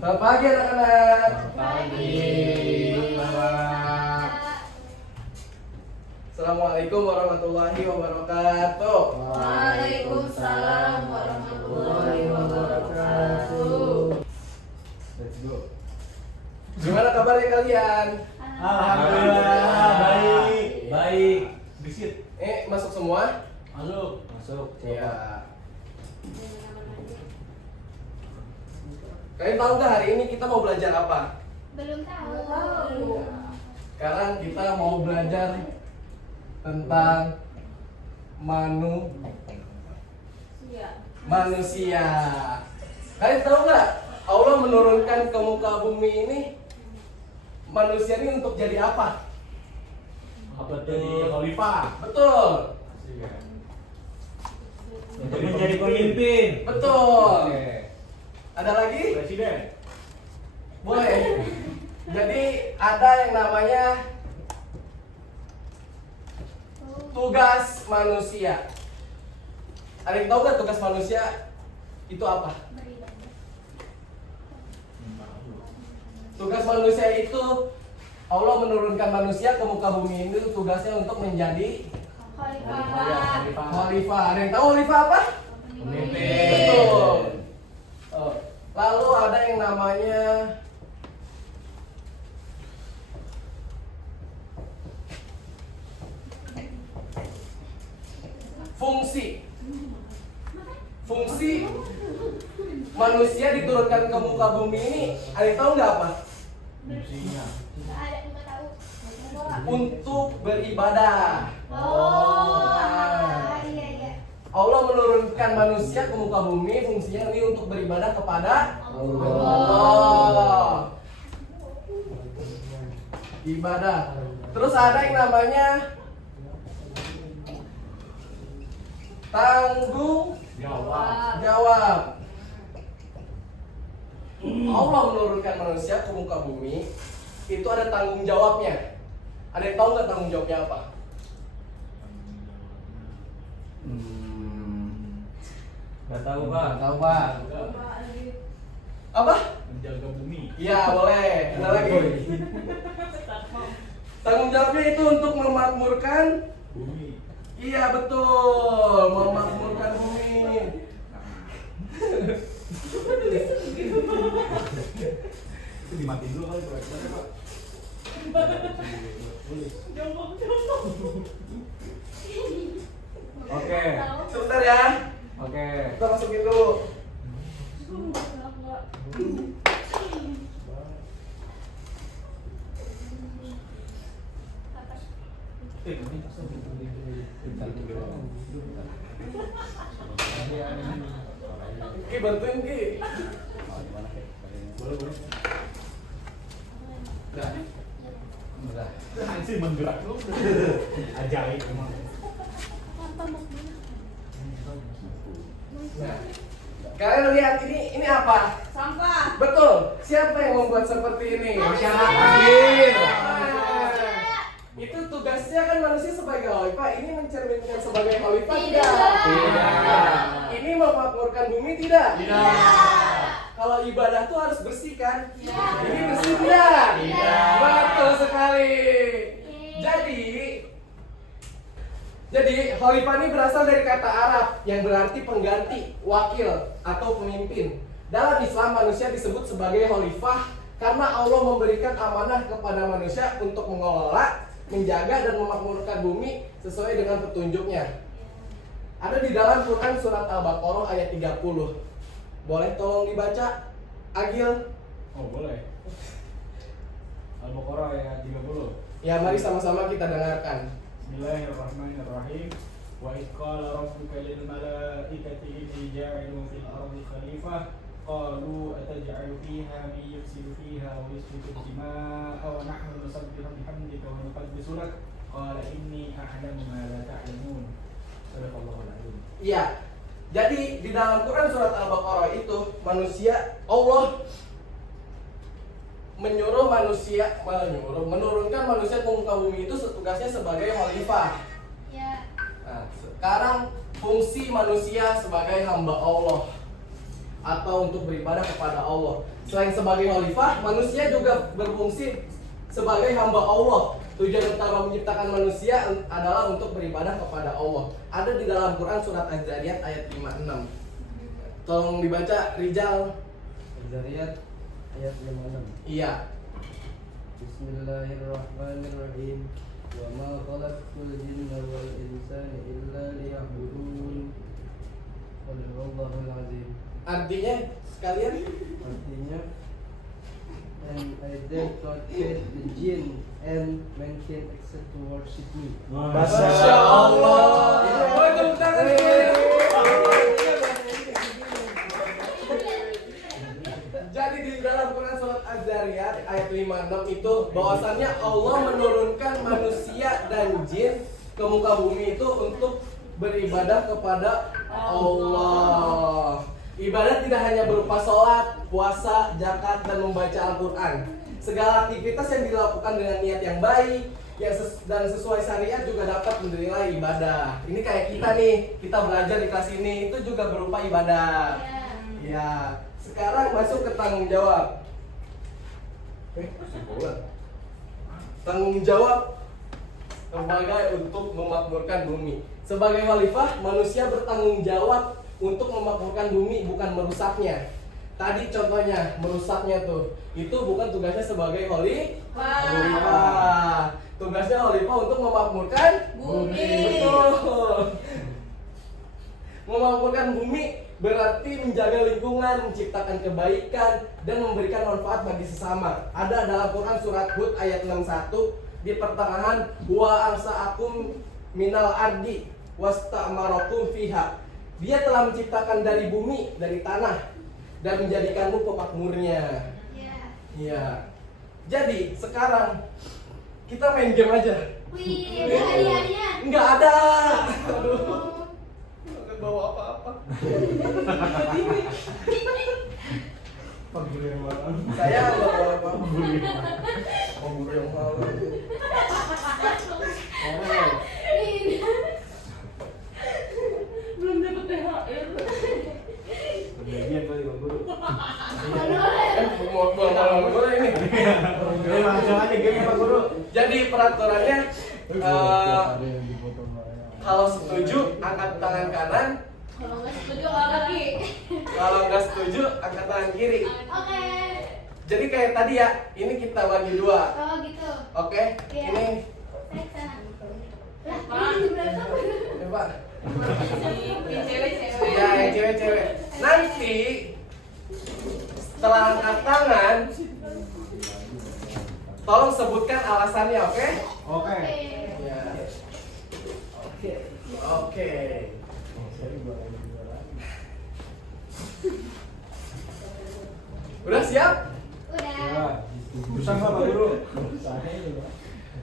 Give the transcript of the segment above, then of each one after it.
Selamat pagi anak-anak. Selamat pagi, Bapak. Assalamualaikum warahmatullahi wabarakatuh. Waalaikumsalam warahmatullahi wabarakatuh. Let's go. Gimana kabarnya kalian? Alhamdulillah, baik. Baik. Bisit. Masuk semua? Masuk. Masuk. Iya. Kalian tahu nggak hari ini kita mau belajar apa? Belum tahu. Sekarang kita mau belajar tentang manusia. Kalian tahu nggak? Allah menurunkan ke muka bumi ini manusia ini untuk jadi apa? Apa jadi khalifah? Betul. Untuk menjadi pemimpin. Betul. Oke. Ada lagi? Presiden. Boleh. Jadi ada yang namanya tugas manusia. Ada yang tahu nggak tugas manusia itu apa? Tugas manusia itu Allah menurunkan manusia ke muka bumi ini tugasnya untuk menjadi khalifah. Ada yang tahu khalifah apa? Pemimpin. Betul. Lalu ada yang namanya fungsi. Fungsi manusia diturunkan ke muka bumi ini, ada yang tahu nggak apa? Fungsinya. Untuk beribadah. Iya. Allah menurunkan manusia ke muka bumi, fungsinya ini untuk beribadah kepada Allah. Ibadah. Terus ada yang namanya tanggung jawab. Allah menurunkan manusia ke muka bumi, itu ada tanggung jawabnya. Ada yang tahu nggak tanggung jawabnya apa? Nggak tahu, Pak. Tahu Pak? Apa? Menjaga bumi. Iya boleh. Ada lagi? Tanggung jawabnya itu untuk memakmurkan. Bumi. Iya betul, memakmurkan bumi. Itu dimatiin dulu kali proyeknya, Pak. Oke. Sebentar ya, Oke. kita masukin dulu. Ki bantuin Ki. Boleh. Udah. Sih menggerak lu. Ajaib emang. Nah, kalian lihat ini apa? Sampah. Betul. Siapa yang membuat seperti ini? Masyarakat. Itu tugasnya kan manusia sebagai khalifah. Ini mencerminkan sebagai khalifah tidak? Tidak. Ini memakmurkan bumi tidak? Tidak. Kalau ibadah tuh harus bersih kan? Tidak. Ini bersih tidak? Tidak. Betul sekali. Jadi khalifah ini berasal dari kata Arab yang berarti pengganti, wakil, atau pemimpin. Dalam Islam manusia disebut sebagai khalifah karena Allah memberikan amanah kepada manusia untuk mengelola, menjaga, dan memakmurkan bumi sesuai dengan petunjuknya. Ada di dalam Quran surat Al-Baqarah ayat 30. Boleh tolong dibaca, Agil? Oh, boleh. Al-Baqarah ayat 30. Ya, mari sama-sama kita dengarkan. Bismillahirrahmanirrahim. Wa idh qala rabbuka lil malaikati inni ja'ilun fil ardi khalifah qalu ataj'alu fiha man yufsidu fiha wa yasfiku dima'a wa nahnu nusabbihu bihamdika wa nuqaddisu lak qala inni a'lamu ma la ta'lamun. Sadaqallahul azim. Iya. Jadi di dalam Quran surat Al-Baqarah itu Allah menurunkan manusia ke muka bumi itu tugasnya sebagai khalifah. Ya. Nah, sekarang fungsi manusia sebagai hamba Allah. atau untuk beribadah kepada Allah. Selain sebagai khalifah, manusia juga berfungsi sebagai hamba Allah. Tujuan utama menciptakan manusia adalah untuk beribadah kepada Allah. Ada di dalam Quran surat Az-Zariyat ayat 56. Tolong dibaca Rijal. Az-Zariyat ayat 56. Iya. Bismillahirrahmanirrahim. Wa ma khalaqtul jinna wal insana illa liya'budun. Shadaqallahul azim. Artinya sekalian Artinya, and I then created the jinn and mankind except to worship me. Masya Allah. Oh, tepuk tangan. Jadi di dalam Quran surat Az-Zariyat ayat 56 itu bahwasannya Allah menurunkan manusia dan jin ke muka bumi itu untuk beribadah kepada Allah. Ibadah tidak hanya berupa sholat, puasa, zakat, dan membaca Al-Quran. Segala aktivitas yang dilakukan dengan niat yang baik dan sesuai syariat juga dapat menilai ibadah. Ini kayak kita nih, kita belajar di kelas ini itu juga berupa ibadah. Ya, sekarang masuk ke tanggung jawab. Tanggung jawab sebagai untuk memakmurkan bumi. Sebagai khalifah, manusia bertanggung jawab untuk memakmurkan bumi, bukan merusaknya. Tadi contohnya merusaknya tuh, itu bukan tugasnya sebagai khalifah. Tugasnya khalifah untuk memakmurkan Bumi. Betul. Memakmurkan bumi berarti menjaga lingkungan, menciptakan kebaikan, dan memberikan manfaat bagi sesama. Ada dalam Quran surat Hud ayat 61 di pertengahan, wa arsa'akum minal ardi wasta'marakum fiha. Dia telah menciptakan dari bumi, dari tanah, dan menjadikanmu pemakmurnya. Iya. Jadi sekarang kita main game aja. Wih, ada hadiahnya. Enggak ada. Aduh. Nggak bawa apa-apa. Pembeli yang malam. Saya nggak bawa apa-apa. Pemburu yang malam. Belum dapat THR. Kebagian kali Bang Guru. Mau malam gue ini. Guru langsung aja game Bang Guru. Jadi peraturannya kalau setuju angkat tangan kanan, Kalau nggak setuju angkat kaki. kalau nggak setuju angkat tangan kiri. Oke. Jadi kayak tadi ya, ini kita bagi dua. Oh gitu. Oke? Iya. Ini Saya kesana. Lah, Pak. ini berapa? coba. Yang cewek-cewek. Ya, yang cewek-cewek. Nanti setelah angkat tangan, tolong sebutkan alasannya, oke? Oke. Ya. Oke. Udah siap? Udah. Bisa nggak Bang Guru?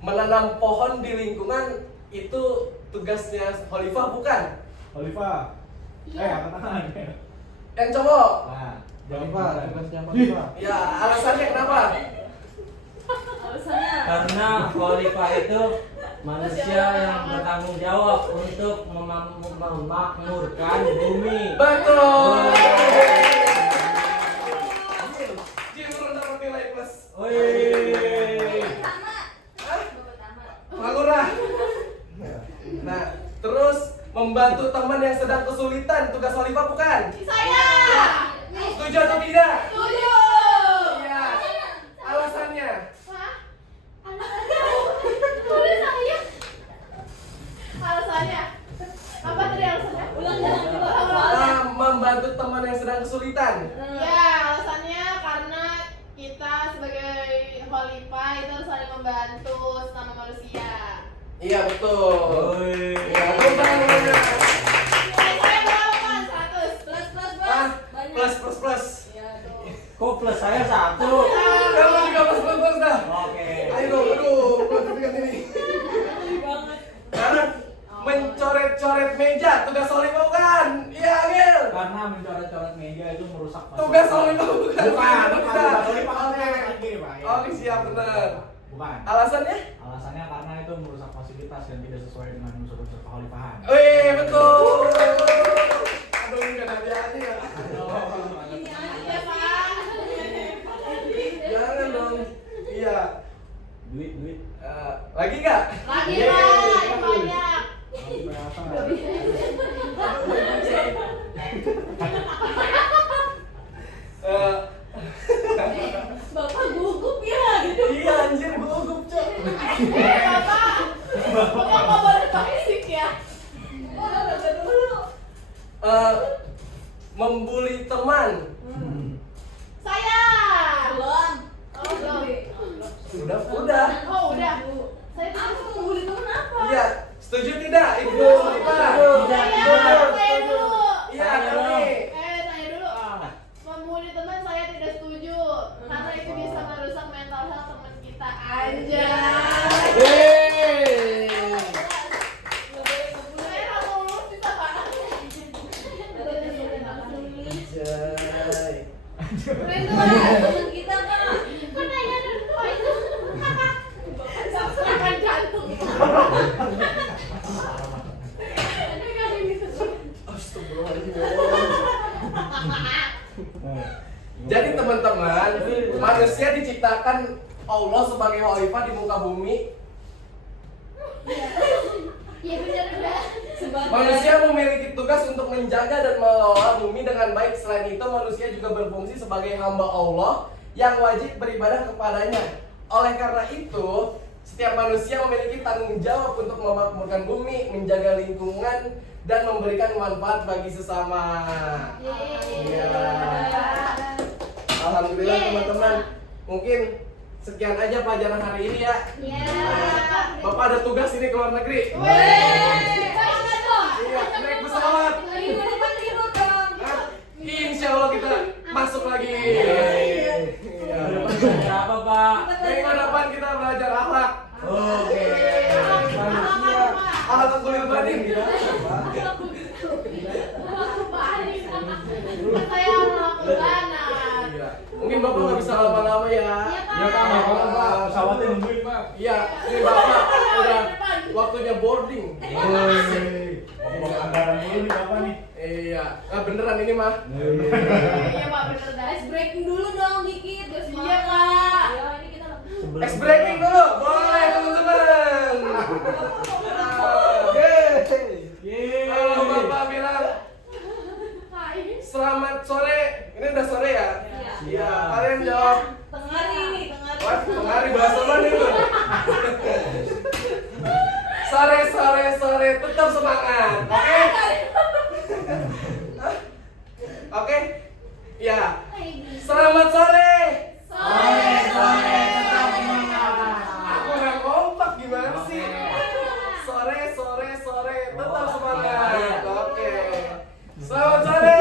Menanam pohon di lingkungan itu tugasnya khalifah bukan? Khalifah. Iya. Angkat tangan. Yang cowok. Nah, Khalifah, tugasnya Khalifah. Ya, alasannya kenapa? Alasannya. Karena khalifah itu manusia yang bertanggung jawab untuk memakmurkan bumi. Betul. Jin turun dapat nilai plus. Wih. Sama. Hah? Pertama. Pengangguran. Nah, terus membantu teman yang sedang kesulitan, tugas khalifah bukan? Saya. Setuju atau tidak? Setuju. Iya. Alasannya? Hah? Alasannya? Boleh saya? Alasannya? Apa tadi alasannya? Ulang Membantu teman yang sedang kesulitan. Ya, alasannya karena kita sebagai khalifah itu harus saling membantu sesama manusia. Iya, betul. Wih. Ya, tepuk tangan semuanya. Nilai saya berapa, Pan? 100. Plus plus Ah, Banyak. plus plus plus. Ya, tuh. Kok plus saya 1? Kamu juga plus plus plus dah. Oke. Ayo dong, aduh, perhatikan ini. Sekarang mencoret-coret meja, tugas khalifah bukan? Iya, Gil. Karena mencoret-coret meja itu merusak Tugas khalifah bukan? Bukan, Bukan. Khalifah Oke. kanan kiri, Pak. Ya. Oke, siap, benar. Bukan. Alasannya? Alasannya karena itu merusak fasilitas yang tidak sesuai dengan unsur-unsur kekhalifahan. Wih, betul. Aduh, nggak ada hadiahnya ya. Aduh, Udah. Oh udah. Saya tuh membuli temen apa? Iya, setuju tidak Ibu Khalifah? Saya dulu. Iya, kami. Saya dulu. Membuli teman saya tidak setuju karena itu bisa merusak mental health teman kita aja. Yeay. Saya nggak mau lulus bisa pak? Jai. Keren tuh lah, temen kita kak. Pertanyaan kedua itu serangan jantung. Aduh kali ini sesuai. Jadi teman-teman, manusia diciptakan Allah sebagai khalifah di muka bumi. Iya bener udah. Manusia memiliki tugas untuk menjaga dan mengelola bumi dengan baik. Selain itu, manusia juga berfungsi sebagai hamba Allah yang wajib beribadah kepadanya. Oleh karena itu, setiap manusia memiliki tanggung jawab untuk memakmurkan bumi, menjaga lingkungan, dan memberikan manfaat bagi sesama. Iya. Alhamdulillah teman-teman. Mungkin sekian aja pelajaran hari ini ya. Iya. Bapak ada tugas ini ke luar negeri. Iya, naik pesawat. Lagi gue depan tidur dong. Hah? Insya Allah kita masuk lagi. Iya. Apa Pak? Minggu depan kita belajar akhlak. Oke. Akhlak kulit batin. Saya lakukan. Iya. Mungkin Bapak nggak bisa lama-lama ya. Ya Pak, nggak apa-apa Pak. Pesawatnya nungguin Pak. Iya, ini Bapak udah waktunya boarding. Mau anggaran dulu nih Bapak nih. Iya, beneran ini mah. Iya pak bener dah. Ice breaking dulu dong dikit. Terus Iya pak. Iya ini kita Ex breaking dulu, boleh teman-teman. Kalau Bapak bilang selamat sore, ini udah sore ya? Iya. Kalian jawab. tengari. Wah, kemari bahasa mana itu? Sore, tetap semangat. Oke? Oke? Ya. Selamat sore. Aku nggak kompak gimana sih? Sore, tetap semangat. Oke. Selamat sore.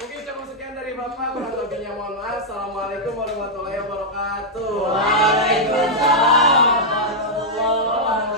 Mungkin cukup sekian dari Bapak. Kurang lebihnya mohon maaf. Assalamualaikum warahmatullahi wabarakatuh. Waalaikumsalam warahmatullahi wabarakatuh.